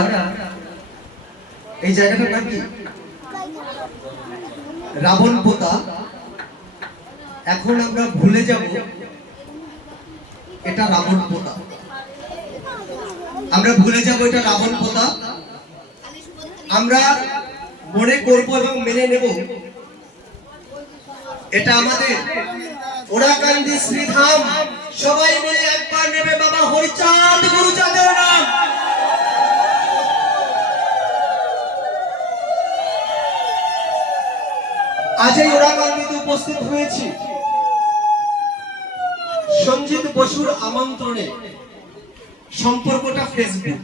আমরা এই জায়গাটার নাম কি রাবণ পোতা। এখন আমরা ভুলে যাব এটা রাবণ পোতা, আমরা ভুলে যাব এটা রাবণ পোতা। আমরা মনে করব এবং মেনে নেব এটা আমাদের ওরাকান্দি শ্রীধাম। সবাই মিলে একবার নেবে বাবা হরিচাঁদ গুরুচাঁদের নাম। আজ এই ওরাকান্দিতে উপস্থিত হয়েছি সঞ্জিত বসুর আমন্ত্রণে। সম্পর্কটা ফেসবুক,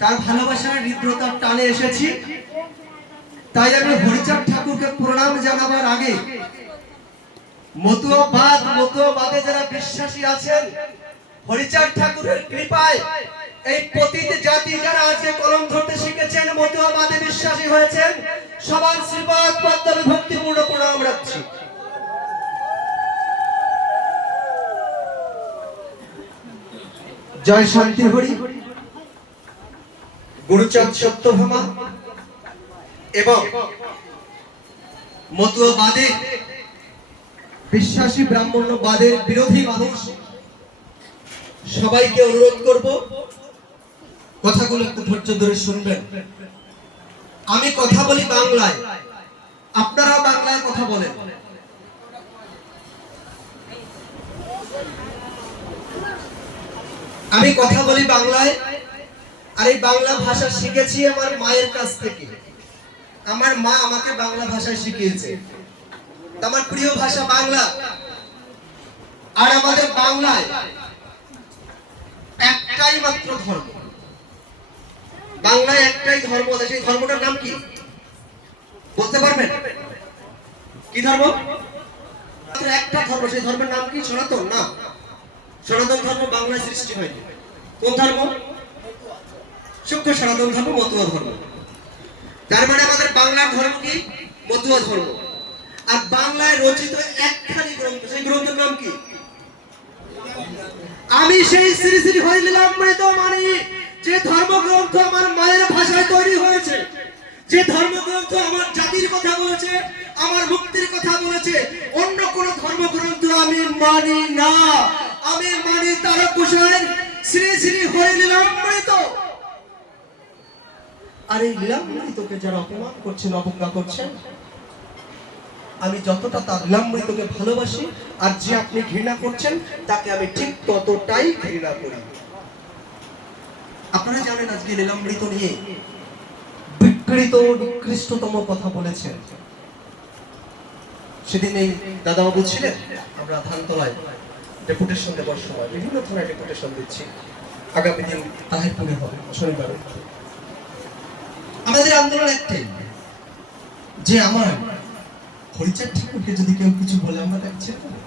তার ভালোবাসার হৃদ্রতার টানে এসেছি। তাই আমি হরিচাঁদ ঠাকুরকে প্রণাম জানাবার আগে মতুয়াবাদে যারা বিশ্বাসী আছেন, হরিচাঁদ ঠাকুরের কৃপায় এই পতিত জাতি যারা আছে কলম ধরতে শিখেছেন, মতুয়াবাদে বিশ্বাসী হয়েছেন, সবার শ্রীপাদ পদ্মে ভক্তিপূর্ণ প্রণাম রাখছি। জয় শান্তি হরি। গুরুচাঁদ সত্যভামা এবং মতুয়াবাদে বিশ্বাসী ব্রাহ্মণ্যবাদের বিরোধী মানুষ সবাইকে অনুরোধ করব কথাগুলো একটু ধৈর্য ধরে শুনবেন। আমি কথা বলি বাংলায়, আপনারা বাংলায় কথা বলেন। আমি কথা বলি বাংলায়, আর এই বাংলা ভাষা শিখেছি আমার মায়ের কাছ থেকে। আমার মা আমাকে বাংলা ভাষায় শিখিয়েছে। আমার প্রিয় ভাষা বাংলা। আর আমাদের বাংলায় একটাই মাত্র ধর্ম, বাংলায় একটাই ধর্ম আছে। সেই ধর্মটার নাম কি বলতে পারবেন? কি ধর্ম? একটা ধর্ম, সেই ধর্মের নাম কি? সনাতন না। সনাতন ধর্ম বাংলায় সৃষ্টি হয়নি। কোন ধর্ম? শুদ্ধ সনাতন ধর্ম, মতুয়া ধর্ম। তার মানে আমাদের বাংলার ধর্ম কি? মতুয়া ধর্ম। আর বাংলায় রচিত একখানি গ্রন্থ, সেই গ্রন্থের নাম কি? আমি সেই শ্রী শ্রী হরিলীলামৃত মানি, যে ধর্মগ্রন্থ আমার মায়ের ভাষায় তৈরি হয়েছে, যে ধর্মগ্রন্থ আমার জাতির কথা বলেছে, আমার মুক্তির কথা বলেছে। অন্য কোন ধর্মগ্রন্থ আমি মানি না। আমি মানি তারকেশ্বরের শ্রী শ্রী হরিলীলামৃত। আর এই লীলামৃতকে যারা অপমান করছেন, অবজ্ঞা করছেন, আমি যতটা তার লীলামৃতকে ভালোবাসি, আর যে আপনি ঘৃণা করছেন তাকে আমি ঠিক ততটাই ঘৃণা করি। আপনারা জানেন আজকে লীলামৃত নিয়ে বিকৃত নিকৃষ্টতম কথা বলেছেন। সেদিন এই দাদাবাবু ছিলেন, আমরা ধানতলায় ডেপুটেশন দেওয়ার সময় বিভিন্ন ধরনের ডেপুটেশন দিচ্ছি। আগামী দিন তাহিরপুরে হবে শনিবার। আমাদের আন্দোলন একটাই, যে আমার হরিচাঁদ ঠাকুরকে যদি কেউ কিছু বলে আমরা তাকে ছেড়ে দেবো।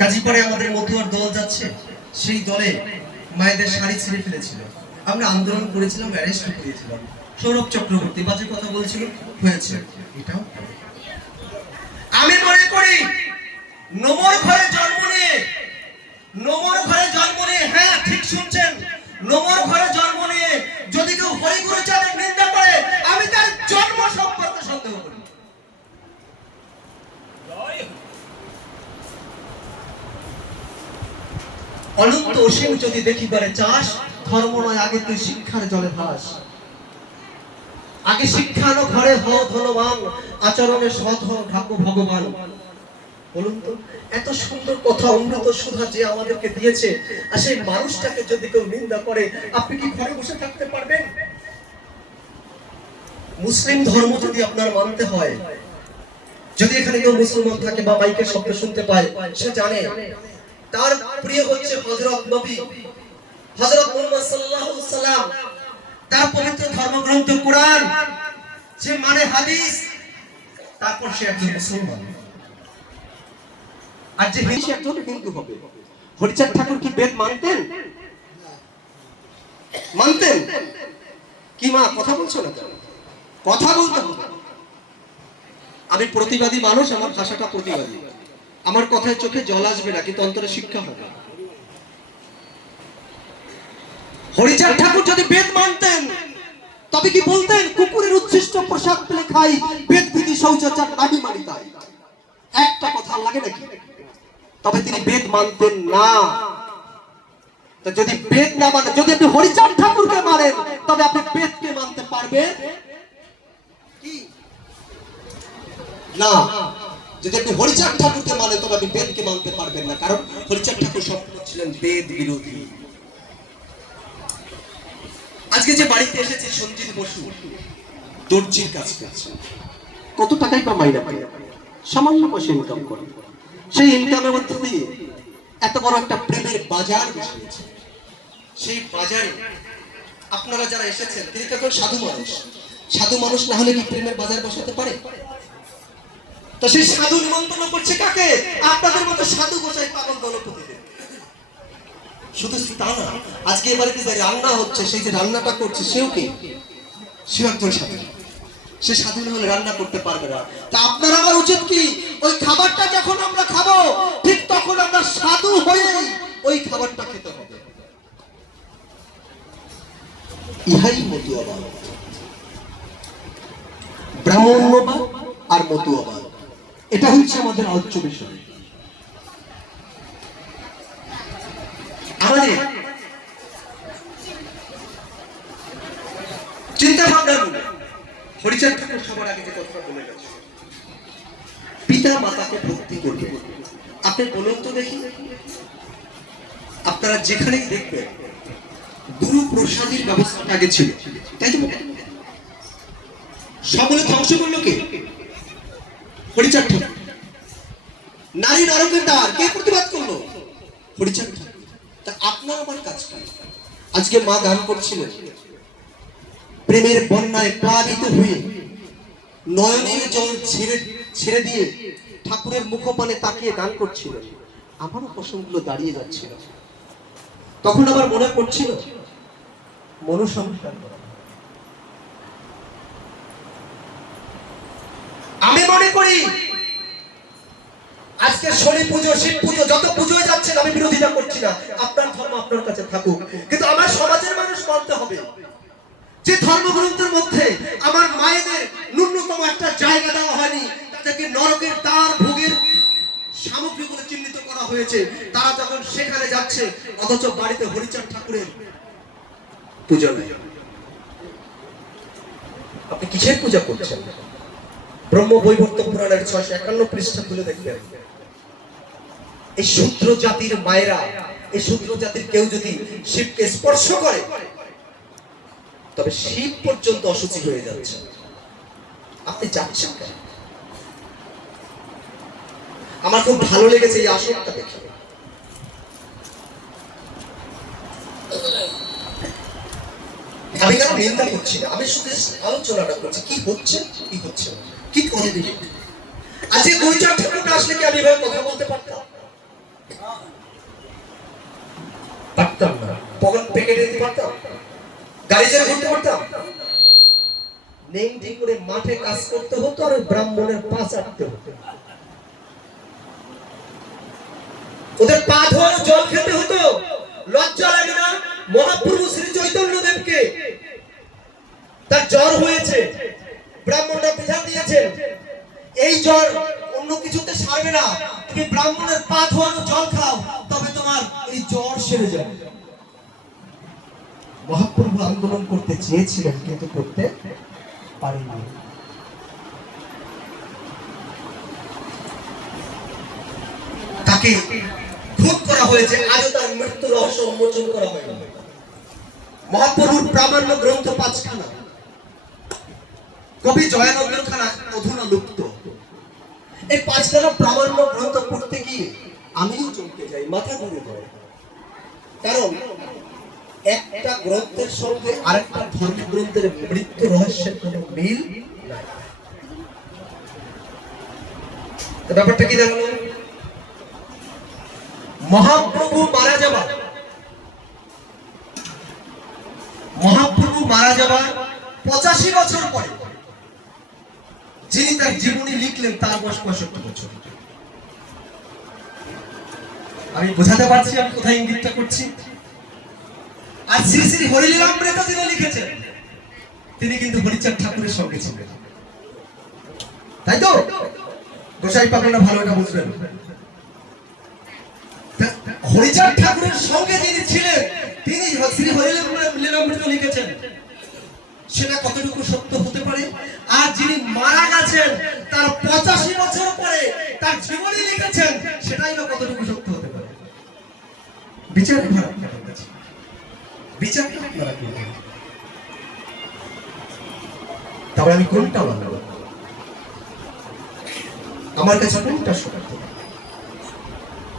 কাজীপাড়ে আমাদের মতুয়ার দল যাচ্ছে, সেই দলে মায়েদের শাড়ি ছিঁড়ে ফেলেছিল। আমরা আন্দোলন করেছিলাম, অ্যারেস্ট করেছিলাম। সৌরভ চক্রবর্তী বাজে কথা বলেছিল, হয়েছে। এটাও আমি মনে করি নোমর ঘরে জন্ম নিয়ে, নোমর ঘরে জন্ম নিয়ে, হ্যাঁ ঠিক শুনছেন, নোমর ঘরে জন্ম নিয়ে যদি কেউ হরি গুরুচাঁদের নিন্দা করে, আমি তার জন্ম সম্পর্কে সন্দেহ করি। অনন্ত অসীম যদি দেখিবারে চাস, ধর্ম নয় আগে তুই শিক্ষার জলে ভাস। আগে শিক্ষানো ঘরে হও ধনবান, আচরণে সৎ হও ঠাকুর ভগবান। বলুন তো, এত সুন্দর কথা অমৃত সুধা যে আমাদেরকে দিয়েছে, আর সেই মানুষটাকে যদি কেউ নিন্দা করে, আপনি কি ঘরে বসে থাকতে পারবেন? মুসলিম ধর্ম যদি আপনার মানতে হয়, যদি এখানে কেউ মুসলমান থাকে বা মাইকের শব্দ শুনতে পায়, সে জানে তার প্রিয় হচ্ছে হযরত নবী, হযরত মুহাম্মদ সাল্লাল্লাহু আলাইহি সাল্লাম। তার পবিত্র ধর্মগ্রন্থ কোরআন, যে মানে হাদিস, তারপর সে একজন মুসলমান। আর যে হিন্দু, একজন হিন্দু হবে। হরিচাঁদ ঠাকুর কি বেদ মানতেন? মানতেন কি? মা কথা বলছো না, কথা বলতে হবে। আমি প্রতিবাদী মানুষ, আমার ভাষাটা প্রতিবাদী। আমার কথায় চোখে জল আসবে না, কিন্তু অন্তরে শিক্ষা হবে। হরিচাঁদ ঠাকুর যদি বেদ মানতেন তবে কি বলতেন কুকুরের উচ্ছিষ্ট প্রসাদ পেলে খাই, বেদ বিধি শৌচাচার নাহি মানি তাই? একটা কথা লাগে নাকি? তবে তিনি বেদ মানতেন না। তো যদি বেদ না মানে, যদি আপনি হরিচাঁদ ঠাকুরকে মানেন তবে আপনি বেদকে মানতে পারবেন কি না? যদি আপনি হরিচাঁদ ঠাকুরকে মানেন তবে আপনি বেদকে মানতে পারবেন না, কারণ হরিচাঁদ ঠাকুর সম্পূর্ণ ছিলেন বেদ বিরোধী। আজকে যে বাড়িতে এসেছে সঞ্জিত বসু দর্জির কাজ করছে, কত টাকাই বা মাইনা পায়, সামান্য পয়সা ইনকাম করে। সেই ইনকামের মধ্যে দিয়ে এত বড় একটা প্রেমের বাজার বসেছে। সেই বাজারে আপনারা যারা এসেছেন, তিনি তো এখন সাধু মানুষ। সাধু মানুষ না হলে কি প্রেমের বাজার বসাতে পারে? তো সেই সাধু নিমন্ত্রণ করছে কাকে? আপনাদের মতো সাধু গোসাই পাগল দলপতিদের। শুধু তা না, আজকে বাড়িতে যে রান্না হচ্ছে, সেই যে রান্নাটা করছে সেও কি? সেও একজন সাধু। সে সাধু না হলে রান্না করতে পারবে না। তা আপনার আমার উচিত কি, ওই খাবারটা যখন আমরা খাবো ঠিক তখন আমরা সাধু হয়ে ওই খাবারটা খেতে হবে। ইহাই মতুয়াবাদ, ব্রাহ্মণ্যবাদ আর মতুয়াবাদ, এটা হচ্ছে আমাদের আলোচ্য বিষয়। আমাদের চিন্তা ভাবনা হরিচাঁদ ঠাকুর সবার আগে যে কথাটা বলে গেছে, পিতা মাতাকে ভক্তি করবে। আপনি বলুন তো দেখি, আপনারা যেখানেই দেখবেন গুরু প্রসাদীর ব্যবস্থা আগে ছিল, তাই তো? সকলে ধ্বংস করলো কে? হরিচাঁদ ঠাকুর। নারী নরকের দ্বার কে প্রতিবাদ করলো? হরিচাঁদ ঠাকুর। তা আপনার আমার কাজ কি? আজকে মা গান করছিলেন, প্রেমের বন্যায় প্লাবিত হয়ে নয়নের জল ছেড়ে দিয়ে ঠাকুরের মুখপানে তাকিয়ে গান করছিলেন। আমারও প্রসঙ্গগুলো দাঁড়িয়ে যাচ্ছিল। তখন আমার মনে পড়ছিল মনুসংহার। আমি মনে করি আজকে শনি পুজো, শিব পুজো, যত পুজোয় যাচ্ছেন, আমি বিরোধিতা করছি না, আপনার ধর্ম আপনার কাছে থাকুক, কিন্তু আমার সমাজের মানুষ মানতে হবে যে ধর্মগ্রন্থের মধ্যে আমার মায়েদের ন্যূনতম একটা জায়গা দেওয়া হয়নি, তাদেরকে নরকের দ্বার ভোগের সামগ্রীগুলো চিহ্নিত করা হয়েছে। তারা যখন সেখানে যাচ্ছে, অথচ বাড়িতে হরিচাঁদ ঠাকুরের পূজা নেই। আপনি কিসের পূজা করছেন? ব্রহ্ম বৈবর্ত পুরাণের 651 পৃষ্ঠা খুলে দেখবেন, এই শূদ্র জাতির মায়েরা, এই শূদ্র জাতির কেউ যদি শিবকে স্পর্শ করে তবে শিব পর্যন্ত অশুচি হয়ে যাচ্ছে। আপনি যাচ্ছেন কেন? আমার খুব ভালো লেগেছে এই আসনটা দেখে। আমি কেন নিন্দা করছি না, আমি শুধু আলোচনাটা করছি কি হচ্ছে কি হচ্ছে কি করে দেখি। আজকে হরিচাঁদ ঠাকুর না আসলে কি আমি এভাবে কথা বলতে পারতাম? পারতাম না। পকেট পেকে দিতে পারতাম, গাড়ি চালিয়ে ঘুরতে পারতাম? নেংটি করে মাঠে কাজ করতে হতো আর ব্রাহ্মণের পা চাটতে হতো, ওদের পা ধোয়ানো জল খেতে হতো। লজ্জা লাগে না? মহাপ্রভু শ্রী চৈতন্য দেবকে তার জ্বর হয়েছে, ব্রাহ্মণরা বিধান দিয়েছেন এই জ্বর অন্য কিছুতে সারবে না, তুমি ব্রাহ্মণের পা ধোয়ানো জল খাও, তবে তোমার এই জ্বর সেরে যাবে। মহাপ্রভু আন্দোলন করতে চেয়েছিলেন কিন্তু করতে পারেননি। তাকে খুন করা হয়েছে, আজও তার মৃত্যু রহস্য উন্মোচন করা হয়নি। মহাপ্রভুর প্রামাণ্য গ্রন্থ 5খানা, কবি জয়ানন্দের খানা অধুনা লুপ্ত। এই 5খানা প্রামাণ্য গ্রন্থ পড়তে গিয়ে আমিও চমকে যাই, মাথা ঘুরে পড়ে। কারণ একটা গ্রন্থের সঙ্গে আরেকটা ধর্মগ্রন্থের মৃত্যু রহস্যের কোনো মিল নাই। ব্যাপারটা কি দেখো, মহাপ্রভু মারা যাবার 85 বছর পরে যিনি তার জীবনী লিখলেন তার বয়স 65 বছর। আমি বোঝাতে পারছি আমি কোথায় ইঙ্গিতটা করছি? আর শ্রী শ্রী হরিলীলামৃত যিনি লিখেছেন তিনি কিন্তু হরিচাঁদ ঠাকুরের সঙ্গে ছিলেন, তাই তো? গোসাই পাগলা ভালো এটা বুঝবেন। হরিচাঁদ ঠাকুরের সঙ্গে যিনি ছিলেন তিনি শ্রী হরিলীলামৃত লিখেছেন, সেটা কতটুকু সত্য হতে পারে? আর যিনি মারা গেছেন তার 85 বছর পরে তার জীবনী লিখেছেন, সেটাই বা কতটুকু সত্য হতে পারে? বিচার বিচারটা আপনারা কি? তারপরে আমি কোনটা মানব? আমার কাছে কোনটা সত্য?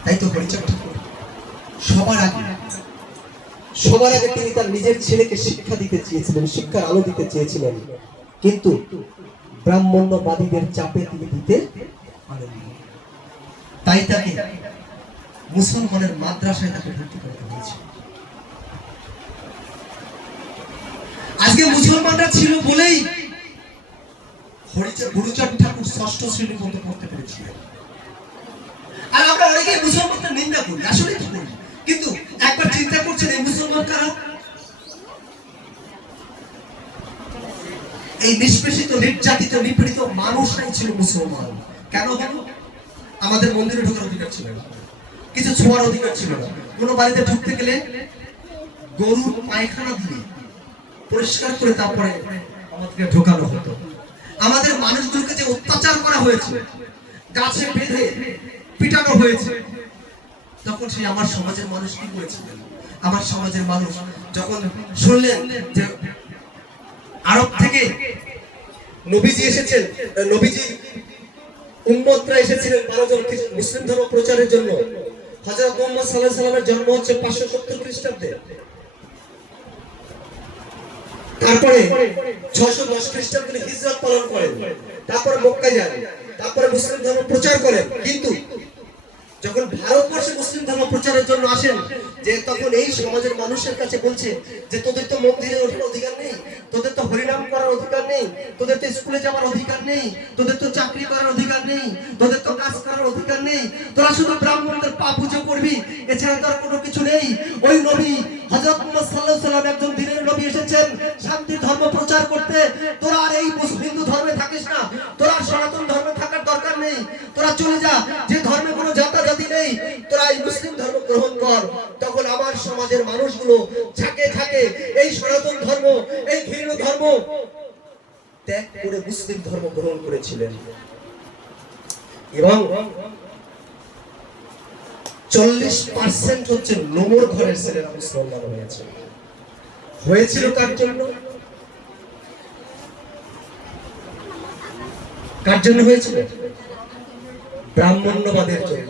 তাই তো হরিচাঁদ ঠাকুর সবার আগে তিনি তার নিজের ছেলেকে শিক্ষা দিতে চেয়েছিলেন, শিক্ষার আলো দিতে চেয়েছিলেন, কিন্তু ব্রাহ্মণ্যবাদীদের চাপে তিনি দিতে পারেননি। তাই তাকে মুসলমানের মাদ্রাসায় তাকে ভর্তি করতে হয়েছে। আজকে মুসলমানরা ছিল বলেই গুরুচাঁদ ঠাকুর 6ষ্ঠ শ্রেণী পর্যন্ত পড়তে পেরেছিলেন। আর আমরা অনেকেই মুসলমানদের নিন্দা করি, আসলে কি করি, কিন্তু একবার চিন্তা করছেন এই মুসলমান কারা? এই নিষ্পেষিত, নির্যাতিত, নিপীড়িত মানুষরাই ছিল মুসলমান। কেন হলো? আমাদের মন্দিরে ঢোকার অধিকার ছিল না, কিছু ছোঁয়ার অধিকার ছিল না। কোনো বাড়িতে ঢুকতে গেলে গরুর পায়খানা দিয়ে পরিষ্কার করে তারপরে আমাদেরকে ঢোকানো হতো। আমাদের মানুষগুলোকে যে অত্যাচার করা হয়েছে, গাছে বেঁধে পিটানো হয়েছে, তখন সেই আমার সমাজের মানুষ কি করেছিলেন? আমার সমাজের মানুষ যখন শুনলেন যে আরব থেকে নবীজি এসেছেন, নবীজি উম্মতরা এসেছিলেন 12 জন মুসলিম ধর্ম প্রচারের জন্য। হযরত মুহাম্মদ সাল্লাল্লাহু আলাইহি সাল্লামের জন্ম হচ্ছে 570 খ্রিস্টাব্দে, তারপরে 610 খ্রিস্টাব্দে হিজরত পালন করেন, তারপরে মক্কায় যান, তারপরে মুসলিম ধর্ম প্রচার করেন। কিন্তু যখন ভারতবর্ষে মুসলিম ধর্ম প্রচারের জন্য আসেন, যে তখন এই সমাজের মানুষের কাছে বলছে যে তোদের তো মন্দিরে ওঠার অধিকার নেই, তোদের তো হরিনাম করার অধিকার নেই, তোদের তো স্কুলে যাওয়ার অধিকার নেই, তোদের তো চাকরি করার অধিকার নেই, তোদের তো কাজ করার অধিকার নেই, তোরা শুধু ব্রাহ্মণদের পা পুজো করবি, এছাড়া তোর কোনো কিছু নেই। ওই নবী হযরত মুহাম্মদ সাল্লাল্লাহু আলাইহি সাল্লাম একজন দিনের নবী এসেছেন শান্তির ধর্ম প্রচার করতে। তোরা আর এই হিন্দু ধর্মে থাকিস না, তোরা সনাতন ধর্মে থাকার দরকার নেই, তোরা চলে যা, যে ধর্মে কোনো জাতি নেই, তোরা এই মুসলিম ধর্ম গ্রহণ কর। তখন আমার সমাজের মানুষগুলো ঝাঁকে ঝাঁকে এই সনাতন ধর্ম, এই ঘৃণ্য ধর্ম ত্যাগ করে মুসলিম ধর্ম গ্রহণ করেছিলেন। এবং 40% হচ্ছে নোমর ঘরের ছেলেরা মুসলমান হয়েছে। হয়েছিল কার জন্য? কার জন্য হয়েছিল? ব্রাহ্মণ্যবাদের জন্য।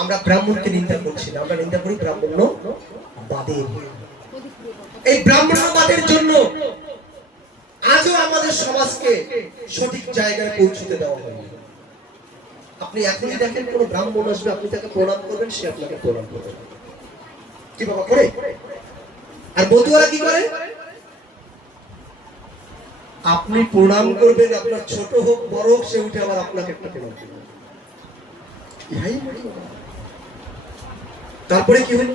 আমরা ব্রাহ্মণকে নিন্দা করছি না, আমরা নিন্দা করি ব্রাহ্মণ্যবাদের। এই ব্রাহ্মণ্যবাদের জন্য আজও আমাদের সমাজকে সঠিক জায়গায় পৌঁছতে দেওয়া হয়নি। আপনি এখনই দেখেন কোন ব্রাহ্মণ আসবে, আপনি তাকে প্রণাম করবেন, সে আপনাকে প্রণাম করবে। কি বাবা করে? আর বন্ধুরা কি করে? আপনি প্রণাম করবেন, আপনার ছোট হোক বড় হোক, সে উঠে আবার আপনাকে একটা প্রণাম করবে। তারপরে কি হলো?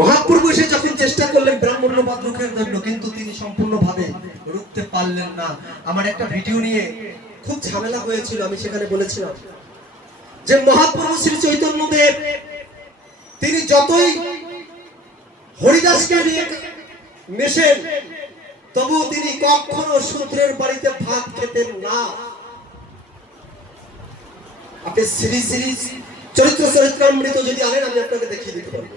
মহাপ্রভু এসে যখন চেষ্টা করলেন ব্রাহ্মণ্যবাদ রোখার জন্য, কিন্তু তিনি সম্পূর্ণভাবে রুখতে পারলেন না। আমার একটা ভিডিও নিয়ে খুব ঝামেলা হয়েছিল, আমি সেখানে বলেছিলাম যে মহাপ্রভু শ্রী চৈতন্যদেব তিনি যতই হরিদাসকে নিয়ে মেশেন, তবু তিনি কখনো শূদ্রের বাড়িতে ভাত খেতেন না। আপনি শ্রী শ্রী চরিত্রামৃত যদি আনেন, আমি আপনাকে দেখিয়ে দিতে পারবো।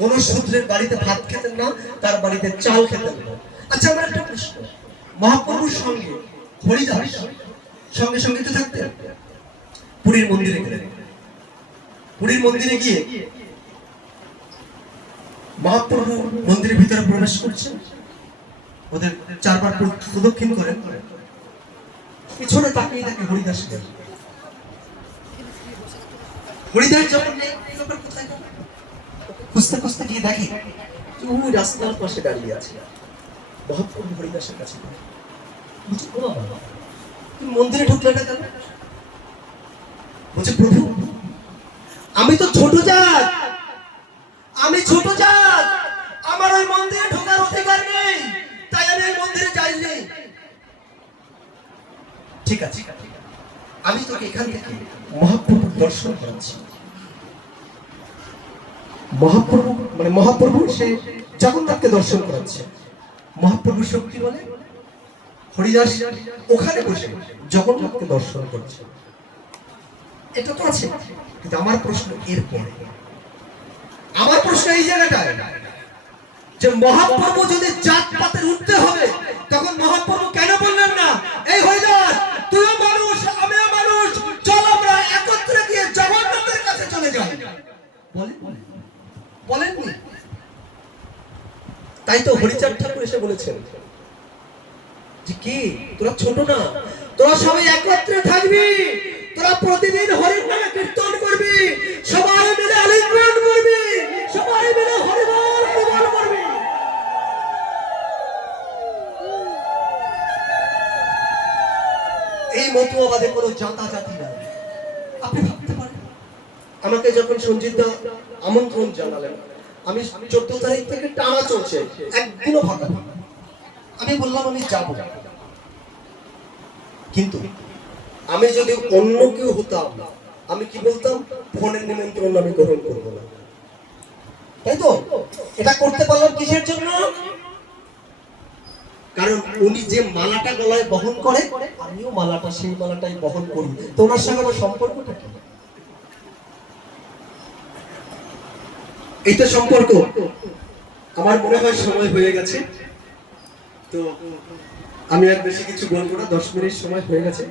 কোন শূদ্রের বাড়িতে ভাত খেতেন না, তার বাড়িতে চাল খেতেন না। আচ্ছা, আমার একটা প্রশ্ন, মহাপ্রভুর সঙ্গে হরিদাস সঙ্গে সঙ্গে তো থাকতেন। পুরীর মন্দিরে গেলেন, পুরীর মন্দিরে গিয়ে মহাপ্রভু মন্দিরের ভিতরে প্রবেশ করছেন, ওদের চারবার প্রদক্ষিণ করেন, পিছনে তাকিয়ে থাকে হরিদাস। হরিদাস যখন কোথায় খুঁজতে খুঁজতে গিয়ে দেখে ওই রাস্তার পাশে দাঁড়িয়ে আছে। মহাপ্রভু হরিদাসের কাছে মন্দিরে ঢুকলে না কেন? বলছে প্রভু, আমি তো ছোট জাত, আমি ছোট জাত, আমার ওই মন্দিরে ঢোকার অধিকার নেই, তাই আমি ওই মন্দিরে যাইনি। ঠিক আছে, আমি তোকে এখান থেকে মহাপ্রভুর দর্শন করাচ্ছি। মহাপ্রভু মানে মহাপ্রভু সে জগন্নাথকে দর্শন করাচ্ছে। মহাপ্রভু শক্তি বলে হরিদাস ওখানে বসে জগন্নাথকে দর্শন করছে। এটা তো আছে, কিন্তু আমার প্রশ্ন এরপরে, আমার প্রশ্ন এই জায়গাটায় যে মহাপ্রভু যদি জাতপাতের উঠতে হবে, তখন মহাপ্রভু কেন বললেন না এই হরিদাস তুইও মানুষ আমিও মানুষ, চল আমরা একত্রে গিয়ে জগন্নাথের কাছে চলে যাই? বলেননি। তাই তো হরিচাঁদ ঠাকুর এসে বলেছেন যে কি তোরা ছোট না, তোরা সবাই একত্রে থাকবি, তোরা প্রতিদিন হরির নামে কীর্তন করবি, সবাই মিলে আলিঙ্গন করবি, সবাই মিলে হরিবল হরিবল করবি। এই মতুয়াবাদে কোনো জাতি নাই। আপনি ভাবতে পারেন, আমাকে যখন সঞ্জিত দা আমন্ত্রণ জানালেন, আমি 14 তারিখ থেকে টানা চলছে, একদিনও ফাঁকা। আমি বললাম আমি যাব, কিন্তু আমি যদি অন্য কেউ হতাম আমি কি বলতাম, ফোনের নিমন্ত্রণ আমি গ্রহণ করবো না। তাই তো এটা করতে পারলাম কিসের জন্য? কারণ উনি যে মালাটা গলায় বহন করে, আমিও মালাটা সেই মালাটাই বহন করি। তো ওনার সঙ্গে আমার সম্পর্কটা কি? এইটা সম্পর্ক। আমার মনে হয় সময় হয়ে গেছে, তো আমি আর বেশি কিছু বলবো না, 10 মিনিট সময় হয়ে গেছে।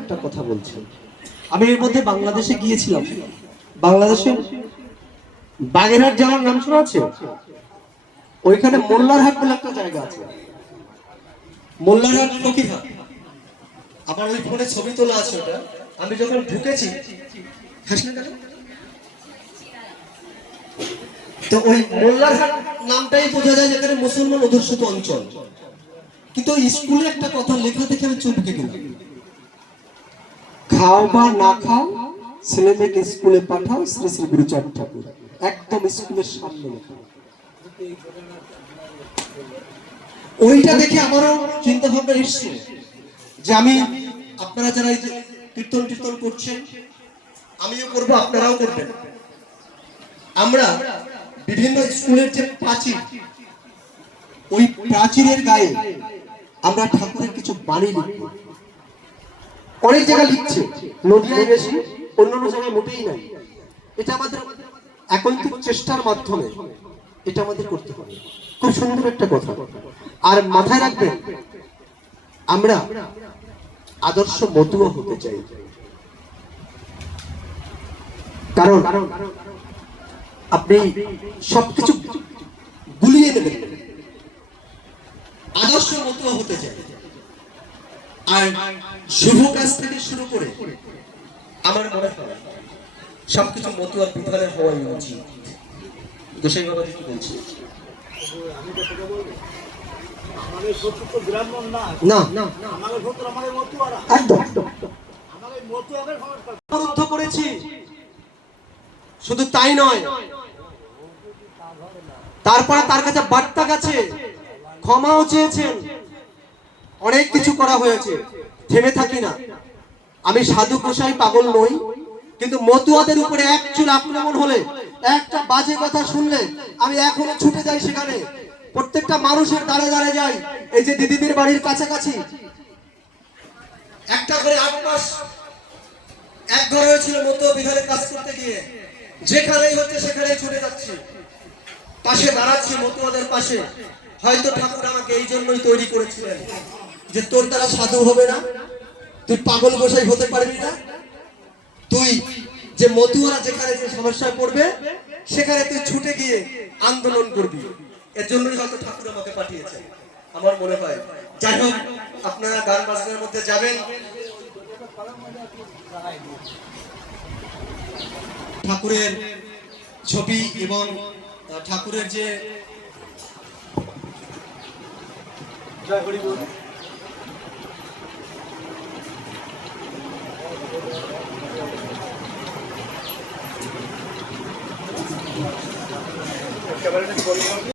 একটা কথা বলছি, আমি এর মধ্যে বাংলাদেশে গিয়েছিলাম। বাংলাদেশে বাগেরহাট জেলার নাম শোনা আছে? ওইখানে মোল্লারহাট বলে একটা জায়গা আছে, মোল্লারহাট ফকিরহাট। আমার ওই ফোনে ছবি তোলা আছে ওটা। আমি যখন ঢুকেছি, তো ওই মোল্লারহাট নামটাই বোঝা যায় যেখানে মুসলমান অধ্যুষিত অঞ্চল। কিন্তু ওই স্কুলে একটা কথা লেখা দেখে আমি চমকে গেলাম, খাও বা না খাও ছেলে মেয়েকে স্কুলে পাঠাও, শ্রী শ্রী গুরুচাঁদ ঠাকুর। একদম স্কুলের সামনে লেখা। ওইটা দেখে আমারও চিন্তা ভাবনা এসছে যে আমি, আপনারা যারা এই কীর্তন করছেন, আমিও করবো, আপনারাও করবেন। আমরা বিভিন্ন স্কুলের যে প্রাচীর, ওই প্রাচীরের গায়ে আমরা ঠাকুরের কিছু বাণী লিখব। অনেক জায়গায় লিখছে, নদীয়ায় বেশি, অন্যান্য জায়গায় মোটেই নাই। এটা আমাদের একান্তিক চেষ্টার মাধ্যমে এটা আমাদের করতে হবে। খুব সুন্দর একটা কথা। আর মাথায় রাখবেন, আমরা আদর্শ মতুয়া হতে চাই। কারণ আপনি সবকিছু গুলিয়ে নেবেন, আদর্শ মতুয়া হতে চাই। আর শুভ কাজ থেকে শুরু করে আমার মনে হয় সবকিছু মতুয়ার বিধানে হওয়াই উচিত। গোসাই বাবা কি বলছে? শুধু তাই নয়, তারপরে তার কাছে বার্তা গেছে, ক্ষমাও চেয়েছেন, অনেক কিছু করা হয়েছে। থেমে থাকি না, আমি সাধু গোসাই পাগল নই, কিন্তু মতুয়াদের উপরে এক চুল আক্রমণ হলে, একটা বাজে কথা শুনলে আমি এখনো ছুটে যাই সেখানে। প্রত্যেকটা মানুষের দাঁড়ে দাঁড়ে যাই। এই যে দিদিদের বাড়ির কাছাকাছি একটা করে 8 মাস এক ঘরে হয়েছিল মতুয়া বিধানে কাজ করতে গিয়ে, যেখানেই হচ্ছে সেখানেই ছুটে যাচ্ছি, পাশে দাঁড়াচ্ছি মতুয়াদের পাশে। হয়তো ঠাকুর আমাকে এই জন্যই তৈরি করেছিলেন যে তোর দ্বারা সাধু হবে না, তুই পাগল গোসাই হতে পারবি না, তুই যে মতুয়ারা যেখানে যে সমস্যায় পড়বে সেখানে তুই ছুটে গিয়ে আন্দোলন করবি। এর জন্যই হয়তো ঠাকুর আমাকে পাঠিয়েছেন, আমার মনে হয়। যাই হোক, আপনারা গান বাজনার মধ্যে যাবেন। ঠাকুরের ছবি এবং ঠাকুরের যে জয় হরি বল। ক্যামেরাটা বন্ধ